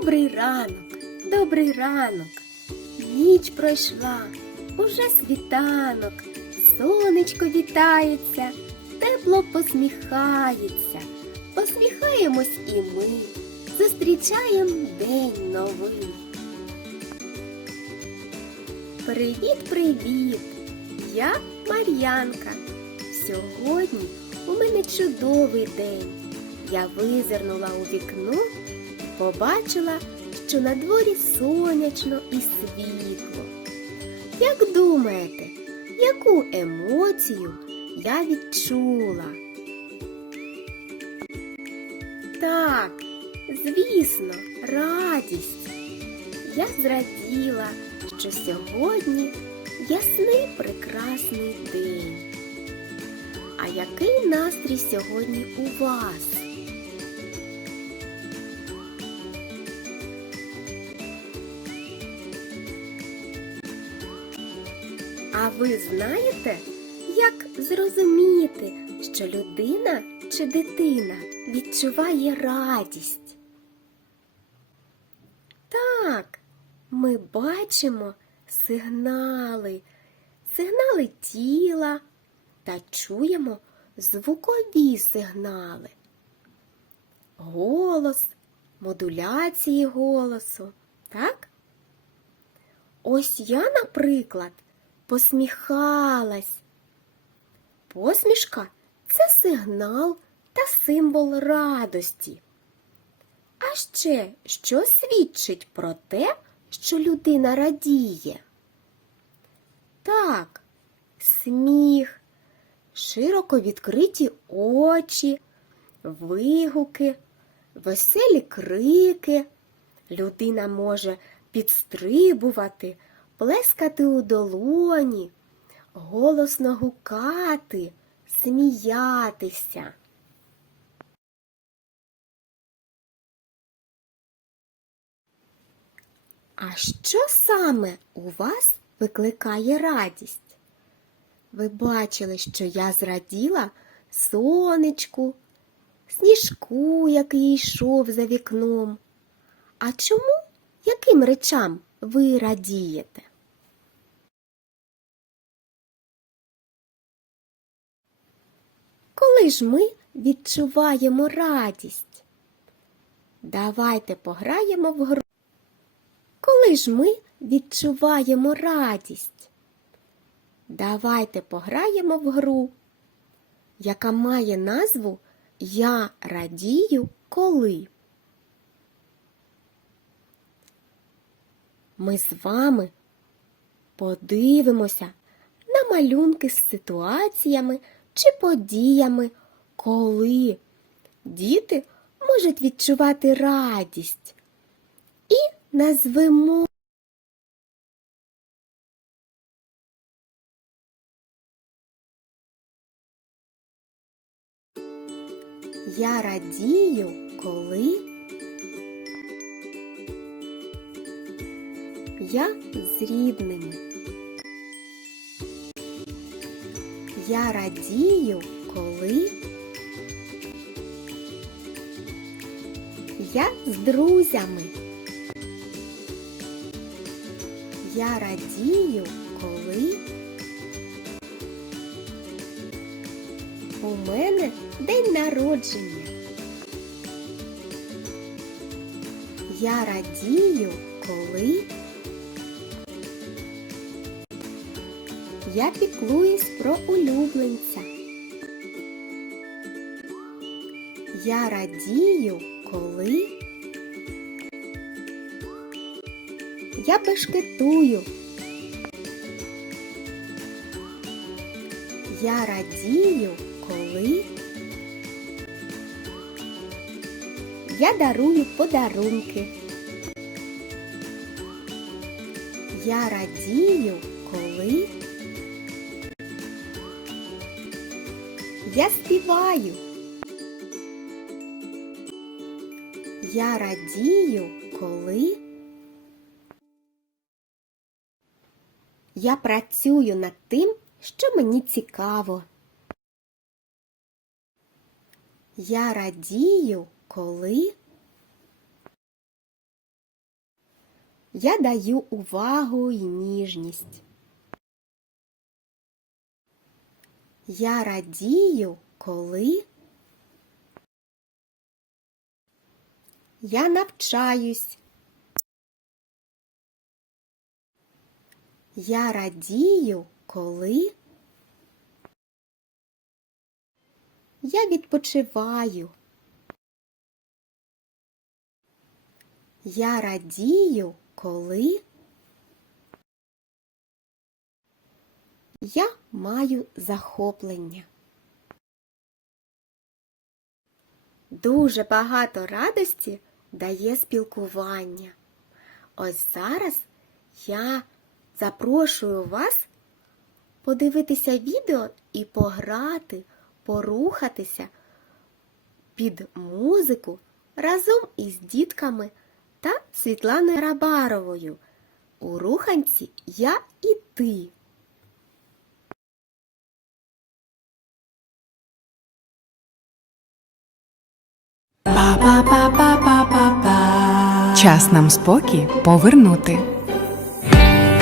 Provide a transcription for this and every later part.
Добрий ранок, добрий ранок. Ніч пройшла, уже світанок, сонечко вітається, тепло посміхається. Посміхаємось і ми, зустрічаємо день новий. Привіт, привіт! Я Мар'янка. Сьогодні у мене чудовий день. Я визирнула у вікно, побачила, що на дворі сонячно і світло. Як думаєте, яку емоцію я відчула? Так, звісно, радість. Я зраділа, що сьогодні ясний прекрасний день. А який настрій сьогодні у вас? А ви знаєте, як зрозуміти, що людина чи дитина відчуває радість? Так, ми бачимо сигнали, сигнали тіла та чуємо звукові сигнали. Голос, модуляції голосу, так? Ось я, наприклад, посміхалась. Посмішка це сигнал та символ радості. А ще що свідчить про те, що людина радіє? Так, сміх, широко відкриті очі, вигуки, веселі крики. Людина може підстрибувати, плескати у долоні, голосно гукати, сміятися. А що саме у вас викликає радість? Ви бачили, що я зраділа сонечку, сніжку, який йшов за вікном. А чому, яким речам ви радієте? Коли ж ми відчуваємо радість? Давайте пограємо в гру. Коли ж ми відчуваємо радість? Давайте пограємо в гру, яка має назву Я радію коли. Ми з вами подивимося на малюнки з ситуаціями чи подіями, коли діти можуть відчувати радість. І назвемо Я радію, коли я з рідними. Я радію, коли я з друзями. Я радію, коли у мене день народження. Я радію, коли я піклуюсь про улюбленця. Я радію, коли я бешкетую. Я радію, коли я дарую подарунки. Я радію, коли я співаю. Я радію, коли я працюю над тим, що мені цікаво. Я радію, коли я даю увагу і ніжність. Я радію, коли я навчаюсь. Я радію, коли я відпочиваю. Я радію, коли я маю захоплення. Дуже багато радості дає спілкування. Ось зараз я запрошую вас подивитися відео і пограти, порухатися під музику разом із дітками та Світланою Рабаровою. У руханці я і ти. Час нам спокій повернути.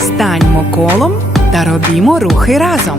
Станьмо колом та робімо рухи разом.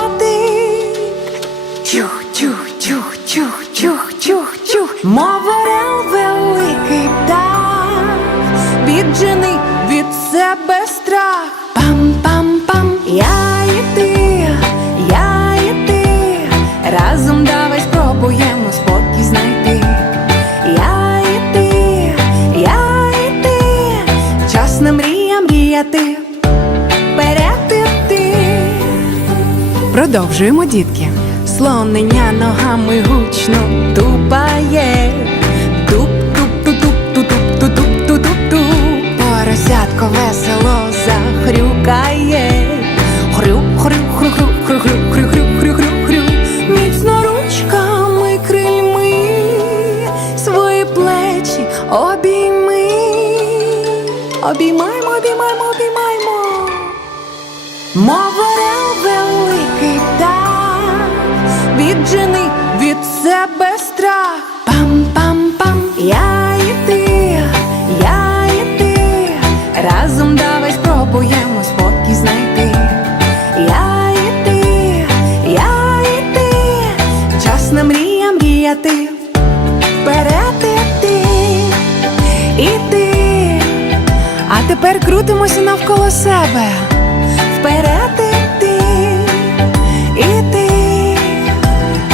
Мов орел великий птах, віджени від себе страх. Пам-пам-пам, я і ти, я і ти, разом давай спробуємо спокій знайти. Я і ти, я і ти, час на мрія мріяти. Продовжуємо, дітки. Слонення ногами гучно тупає. туп туп ту туп ту туп ту туп ту туп ту Поросятко весело захрюкає. Хрю, хрю, хрю, хрю, хрю, хрю, хрю, хрю, хрю, крильми свої плечі обійми. Обіймаймо, обіймаймо, обіймаймо. Мов орел великий птах, віджени від себе страх. Пам-пам-пам, я і ти, я і ти, разом давай спробуємо спокій знайти. Я і ти, я і ти, час на мрія мріяти, вперед іти, іти. А тепер крутимося навколо себе. Вперед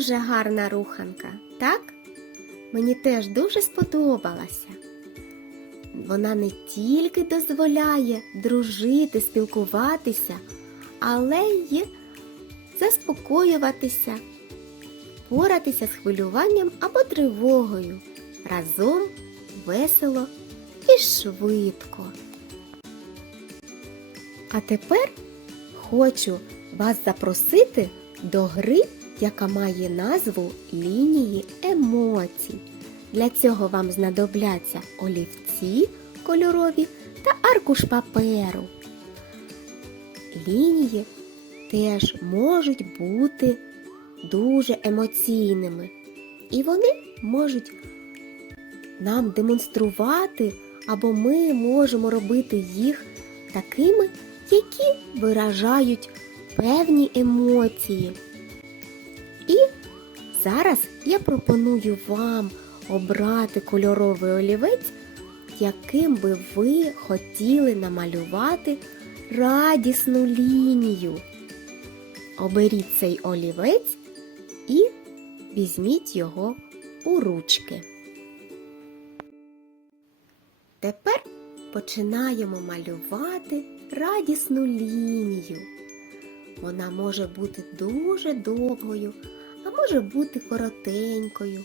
Дуже гарна руханка, так? Мені теж дуже сподобалася. Вона не тільки дозволяє дружити, спілкуватися, але й заспокоюватися, поратися з хвилюванням або тривогою. Разом весело і швидко. А тепер хочу вас запросити до гри, яка має назву лінії емоцій. Для цього вам знадобляться олівці кольорові та аркуш паперу. Лінії теж можуть бути дуже емоційними. І вони можуть нам демонструвати, або ми можемо робити їх такими, які виражають певні емоції. Зараз я пропоную вам обрати кольоровий олівець, яким би ви хотіли намалювати радісну лінію. Оберіть цей олівець і візьміть його у ручки. Тепер починаємо малювати радісну лінію. Вона може бути дуже довгою, а може бути коротенькою.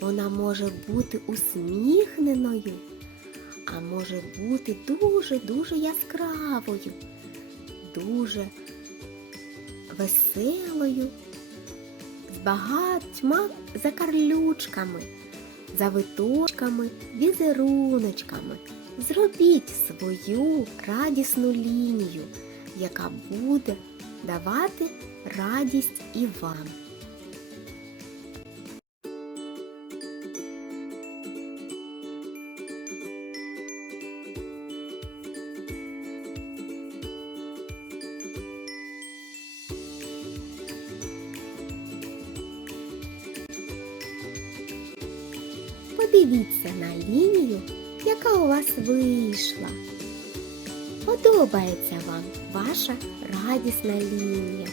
Вона може бути усміхненою, а може бути дуже-дуже яскравою, дуже веселою, з багатьма закарлючками, завиточками, візеруночками. Зробіть свою радісну лінію, яка буде давати радість і вам. Подивіться на лінію, яка у вас вийшла. Подобається вам ваша радісна лінія.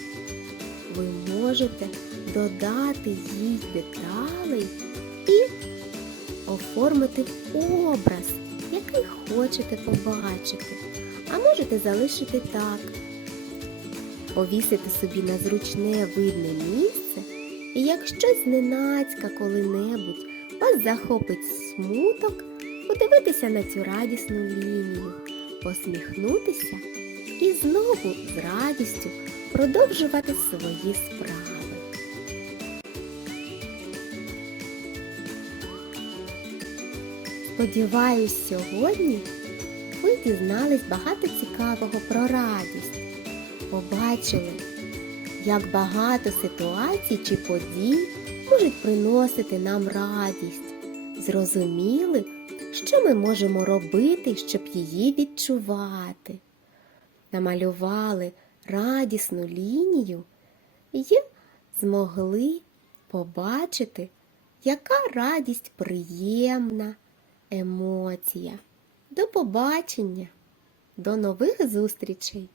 Ви можете додати їй деталей і оформити образ, який хочете побачити. А можете залишити так. Повісити собі на зручне видне місце, і якщо зненацька коли-небудь вас захопить смуток, подивитися на цю радісну лінію, посміхнутися і знову з радістю продовжувати свої справи. Сподіваюсь, сьогодні ви дізнались багато цікавого про радість, побачили, як багато ситуацій чи подій можуть приносити нам радість, зрозуміли, що ми можемо робити, щоб її відчувати. Намалювали радісну лінію і змогли побачити, яка радість приємна емоція. До побачення, до нових зустрічей!